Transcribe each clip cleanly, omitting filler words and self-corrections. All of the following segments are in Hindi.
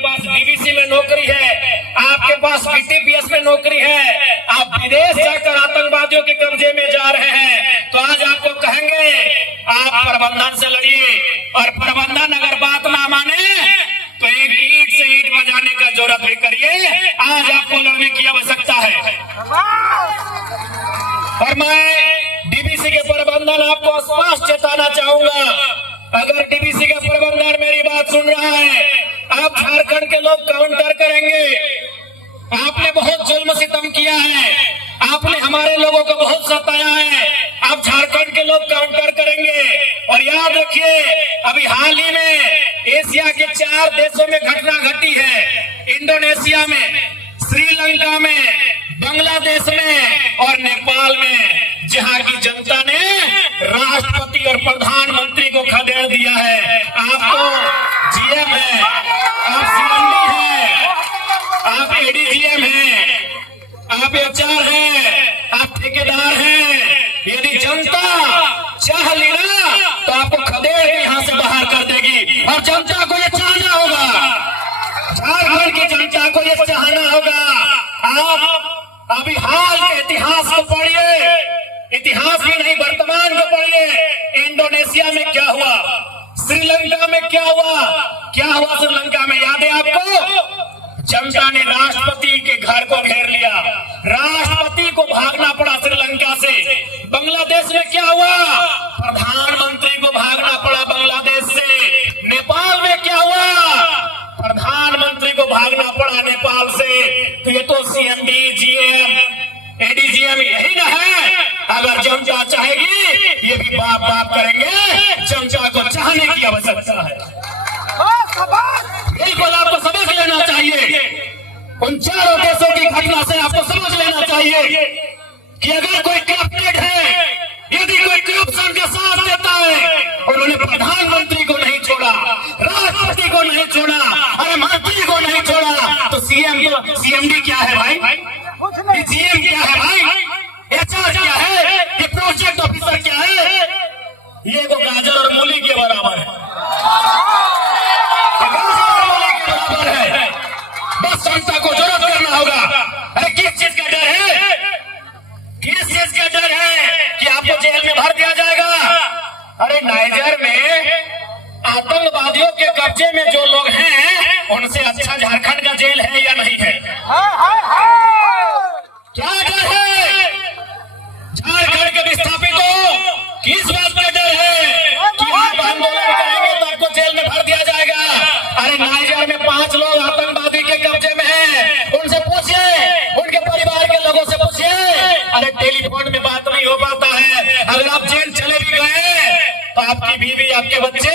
पास डीवीसी में नौकरी है, आपके पास बीटीपीएस में नौकरी है, आप विदेश जाकर आतंकवादियों के कब्जे में जा रहे हैं, तो आज आपको कहेंगे आप प्रबंधन से लड़िए, और प्रबंधन अगर बात ना माने तो एक ईंट से ईंट बजाने का जरूरत भी करिए। आज आपको लड़ने की आवश्यकता है। और मैं डीवीसी के प्रबंधन आपको स्पष्ट चेताना चाहूंगा, अगर डीवीसी का प्रबंधन मेरी बात सुन रहा है, आप झारखंड के लोग काउंटर करेंगे। आपने बहुत जुल्म सितम किया है, आपने हमारे लोगों को बहुत सताया है, आप झारखंड के लोग काउंटर करेंगे। और याद रखिए, अभी हाल ही में एशिया के 4 देशों में घटना घटी है, इंडोनेशिया में, श्रीलंका में, बांग्लादेश में और नेपाल में, जहां की जनता ने राष्ट्रपति और प्रधानमंत्री को खदेड़ दिया है। आप तो जीएम है, आप सीएमडी है, आप एडीजीएम है, आप एचआर है, आप ठेकेदार हैं। यदि जनता चाह लेना तो आपको खदेड़ के यहाँ से बाहर कर देगी, और जनता को ये चाहना होगा, झारखंड की जनता को ये चाहना होगा। आप अभी हाल के इतिहास को पढ़िए, इतिहास ही नहीं वर्तमान को पढ़िए। इंडोनेशिया में क्या हुआ, श्रीलंका में क्या हुआ, क्या हुआ श्रीलंका में, याद है आपको? जनता ने राष्ट्रपति के घर को घेर लिया, राष्ट्रपति को भागना पड़ा श्रीलंका से। बांग्लादेश में क्या हुआ, प्रधानमंत्री को भागना पड़ा बांग्लादेश से। नेपाल में क्या हुआ, प्रधानमंत्री को भागना पड़ा नेपाल से। तो ये तो सीएमडी, जीएम, एडीजीएम यही ना है। अगर जनता चाहेगी ये भी बाप बाप करेंगे, जनता को चाहने की आवश्यकता है। बिल्कुल आपको समझ लेना चाहिए, उन 4 देशों की घटना से आपको समझ लेना चाहिए कि अगर कोई करप्टेड है, यदि कोई करप्शन के साथ देता है, उन्होंने प्रधानमंत्री को नहीं छोड़ा, राष्ट्रपति को नहीं छोड़ा, अरे मंत्री को नहीं छोड़ा, तो सीएमडी क्या है भाई, जीएम क्या है भाई, एचआर क्या है, ये प्रोजेक्ट ऑफिसर क्या है, ये को गाजर और मूली के बराबर है, बस जनता को जरूरत करना होगा। अरे किस चीज का डर है, किस चीज का डर है कि आपको जेल में भर दिया जाएगा? अरे नाइजर में आतंकवादियों के कब्जे में जो लोग हैं, उनसे अच्छा झारखंड का जेल है या नहीं है? क्या डर है झारखंड के विस्थापितों, किस बात का डर है कि आप आंदोलन करेंगे तो आपको जेल में भर दिया जाएगा? अरे नाइजर में 5 लोग आतंकवादी के कब्जे में हैं, उनसे पूछिए, उनके परिवार के लोगों से पूछिए। अरे टेलीफोन में बात नहीं हो पाता है, अगर आप जेल चले भी गए तो आपकी बीवी, आपके बच्चे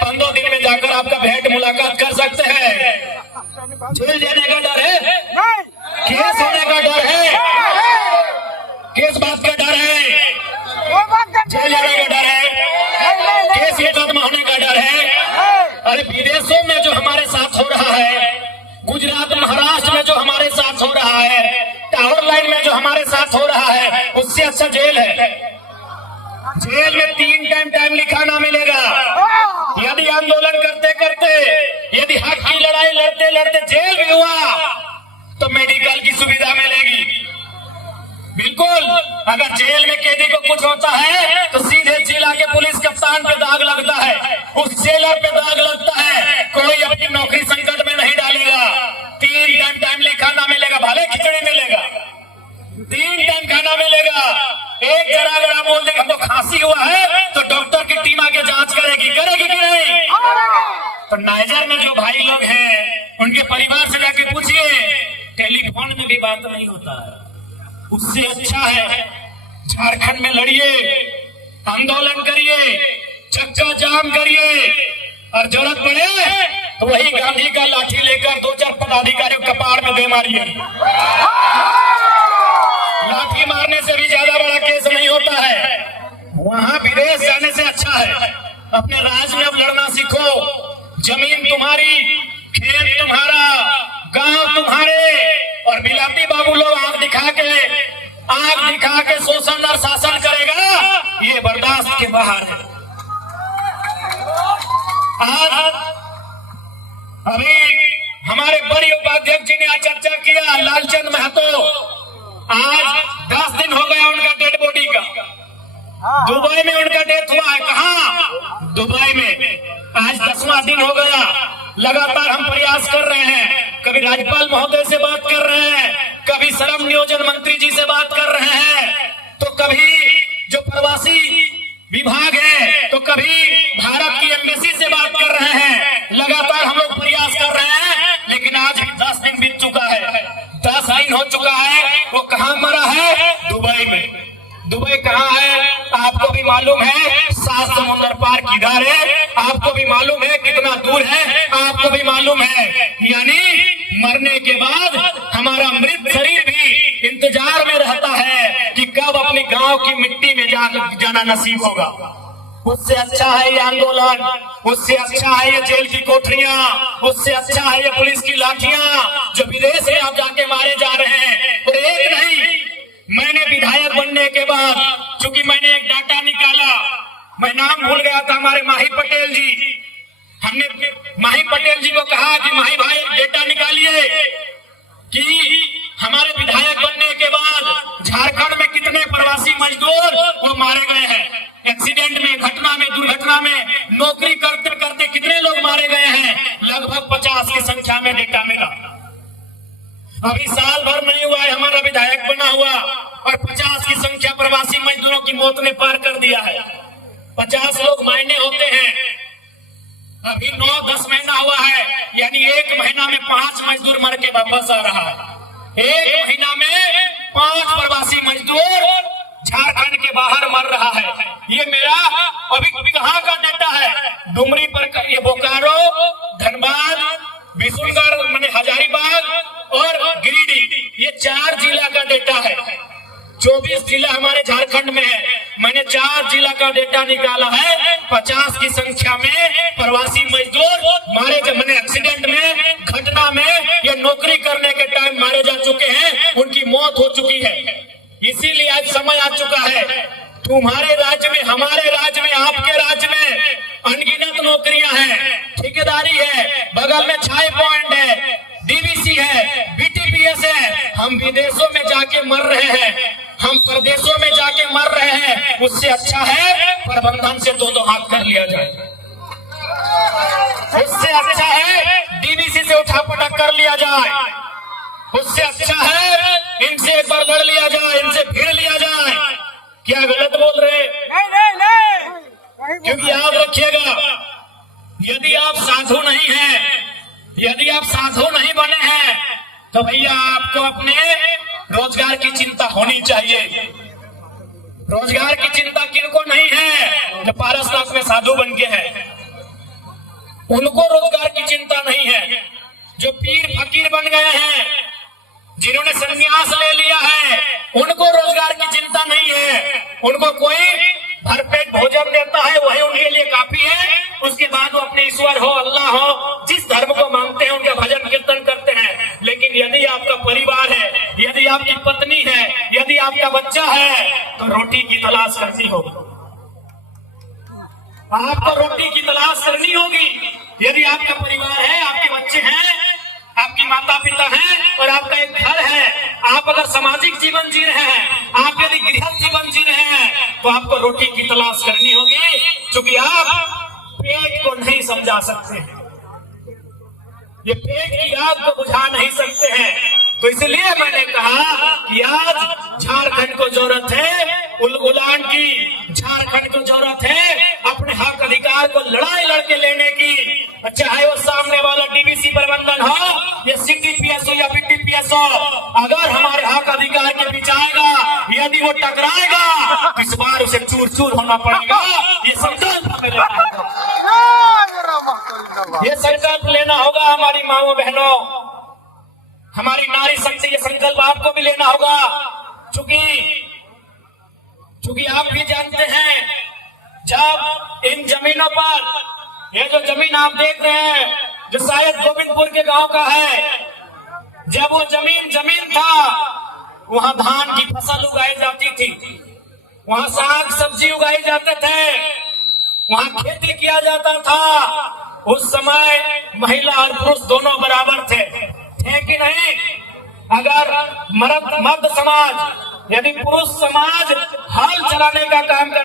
15 दिन में जाकर आपका भेंट मुलाकात कर सकते हैं। जेल जाने का डर है, केस होने का डर है, किस बात का डर है? जेल जाने का डर है, केस खत्म होने का डर है। अरे विदेशों में जो हमारे साथ हो रहा है, गुजरात, महाराष्ट्र में जो हमारे साथ हो रहा है, टावर लाइन में जो हमारे साथ हो रहा है, उससे अच्छा जेल है। जेल में 3 टाइम लिखा ना मिलेगा। यदि आंदोलन करते करते, यदि हक की लड़ाई लड़ते लड़ते जेल भी हुआ तो मेडिकल की सुविधा मिलेगी। बिल्कुल, अगर जेल में कैदी को कुछ होता है तो सीधे जिला के पुलिस कप्तान पे दाग लगता है, उस जेलर पे दाग लगता है, कोई अपनी नौकरी संकट में नहीं डालेगा। 3 टाइम खाना मिलेगा, भले खिचड़ी मिलेगा, 3 टाइम खाना मिलेगा। एक जरा अगर आप बोल देंगे हमको खांसी हुआ है तो डॉक्टर की टीम आके जांच करेगी कि नहीं? तो नाइजर में जो भाई लोग हैं, उनके परिवार से जाके पूछिए, टेलीफोन में भी बात नहीं होता है। उससे अच्छा है झारखंड में लड़िए, आंदोलन करिए, चक्का जाम करिए, और जरूरत पड़े तो वही गांधी का लाठी लेकर 2-4 पदाधिकारियों कपाड़ में दे मारिए। लाठी मारने से भी ज्यादा बड़ा केस नहीं होता है। वहां विदेश जाने से अच्छा है अपने राज्य में अब लड़ना सीखो। जमीन तुम्हारी, खेत तुम्हारा, गांव तुम्हारे, और बिलाती बाबू लोग आंख दिखा के शोषण और शासन करेगा, ये बर्दाश्त के बाहर है। आज अभी बड़ी उपाध्यक्ष जी ने आज चर्चा किया, लालचंद महतो, आज 10 दिन हो गया उनका डेड बॉडी का। दुबई में उनका डेथ हुआ है। कहाँ? दुबई में। आज 10वां दिन हो गया। लगातार हम प्रयास कर रहे हैं, कभी राज्यपाल महोदय से बात कर रहे हैं, कभी श्रम नियोजन मंत्री जी से बात कर रहे हैं, तो कभी जो प्रवासी विभाग है, तो कभी भारत की एम्बेसी से बात कर रहे हैं। लगातार हम लोग प्रयास कर रहे हैं, लेकिन आज 10 दिन बीत चुका है, 10 दिन हो चुका है। वो कहाँ मरा है? दुबई में। दुबई कहाँ है? आपको भी मालूम है, 7 समुद्र पार किधर है, आपको भी मालूम है कितना दूर है, आपको भी मालूम है। यानी मरने के बाद हमारा मृत शरीर भी इंतजार में रहता है कि कब अपने गांव की मिट्टी में जाना नसीब होगा। उससे अच्छा है ये आंदोलन, उससे अच्छा है ये जेल की कोठरियां, उससे अच्छा है ये पुलिस की लाठियां जो विदेश में आप जाके मारे जा रहे हैं। और एक नहीं, मैंने विधायक बनने के बाद, चूंकि मैंने एक डाटा निकाला, मैं नाम भूल गया था, हमारे माही पटेल जी, हमने माही पटेल जी को कहा कि माही भाई एक डेटा निकालिए कि हमारे विधायक बनने के बाद झारखंड में कितने प्रवासी मजदूर वो मारे गए हैं, एक्सीडेंट में, घटना में, दुर्घटना में, नौकरी करते करते कितने लोग मारे गए हैं। लगभग 50 की संख्या में डेटा मिला। अभी साल भर नहीं हुआ है हमारा विधायक बना हुआ, और 50 की संख्या प्रवासी मजदूरों की मौत ने पार कर दिया है। 50 लोग मायने होते हैं। अभी 9-10 महीना हुआ है, यानी 1 महीना में 5 मजदूर मर के वापस आ रहा है। 1 महीना में 5 प्रवासी मजदूर झारखंड के बाहर मर रहा है। ये मेरा अभी कहाँ का डेटा है? डुमरी पर, ये बोकारो, धनबाद, बिशुनगढ़ माने हजारीबाग और गिरिडीह, ये 4 जिला का डेटा है। 24 जिला हमारे झारखंड में है। मैंने 4 जिला का डेटा निकाला है। 50 की संख्या में प्रवासी मजदूर मारे, जब मैंने एक्सीडेंट में, घटना में या नौकरी करने के टाइम मारे जा चुके हैं, उनकी मौत हो चुकी है। इसीलिए आज समय आ चुका है, तुम्हारे राज्य में, हमारे राज्य में, आपके राज्य में अनगिनत नौकरियां हैं, ठेकेदारी है, बगल में छाई पॉइंट है, डीवीसी है, बीटीपीएस है। हम विदेशों में जाके मर रहे हैं, हम प्रदेशों में जाके मर रहे हैं। उससे अच्छा है प्रबंधन से 2-2 हाथ कर लिया जाए। उससे अच्छा है डीवीसी से उठापटक कर लिया जाए। उससे अच्छा है इनसे एक बार लड़ लिया जाए, इनसे भिड़ लिया जाए। क्या गलत बोल रहे? क्योंकि याद रखिएगा, यदि आप साधु नहीं हैं, यदि आप साधु नहीं बने हैं, तो भैया आपको अपने रोजगार की चिंता होनी चाहिए। रोजगार की चिंता किनको नहीं है? जो पारसनाथ में साधु बन के हैं, उनको रोजगार की चिंता नहीं है। जो पीर फकीर बन गए हैं, जिन्होंने संन्यास ले लिया है, उनको रोजगार की चिंता नहीं है। उनको कोई भरपेट भोजन देता है, वही उनके लिए काफी है। उसके बाद वो अपने ईश्वर हो, अल्लाह हो, जिस धर्म को मानते हैं, उनके भजन कीर्तन करते हैं। लेकिन यदि आपका परिवार है, यदि आपकी पत्नी है, यदि आपका बच्चा है, तो रोटी की तलाश करनी होगी। आपको रोटी की तलाश करनी होगी। यदि आपका परिवार है, आपके बच्चे हैं, आपकी माता पिता हैं और आपका एक घर है, आप अगर सामाजिक जीवन जी रहे हैं, आप यदि गृहस्थ जीवन जी रहे हैं, तो आपको रोटी की तलाश करनी होगी। क्योंकि आप पेट को नहीं समझा सकते हैं, ये पेट की आग को बुझा नहीं सकते हैं। तो इसलिए मैंने कहा कि आज झारखंड को जरूरत है उलगुलान की, झारखंड को जरूरत है अपने हक अधिकार को लड़ाई लड़के लेने की। चाहे वो सामने वाला डीवीसी प्रबंधन हो या सीटीपीएस हो या बीटीपीएस हो, अगर हमारे हक अधिकार के बीच आएगा, यदि वो टकराएगा, तो इस बार उसे चूर चूर होना पड़ेगा। ये संकल्प लेना होगा, ये संकल्प लेना होगा हमारी माओ बहनों, हमारी नारी शक्ति। ये संकल्प आपको भी लेना होगा। चूंकि आप भी जानते हैं, जब इन जमीनों पर, ये जो जमीन आप देख रहे हैं, जो शायद गोविंदपुर के गांव का है, जब वो जमीन था, वहां धान की फसल उगाई जाती थी, वहां साग सब्जी उगाई जाते थे, वहां खेती किया जाता था। उस समय महिला और पुरुष दोनों बराबर थे। अगर मर्द समाज यदि पुरुष समाज हाल चलाने का काम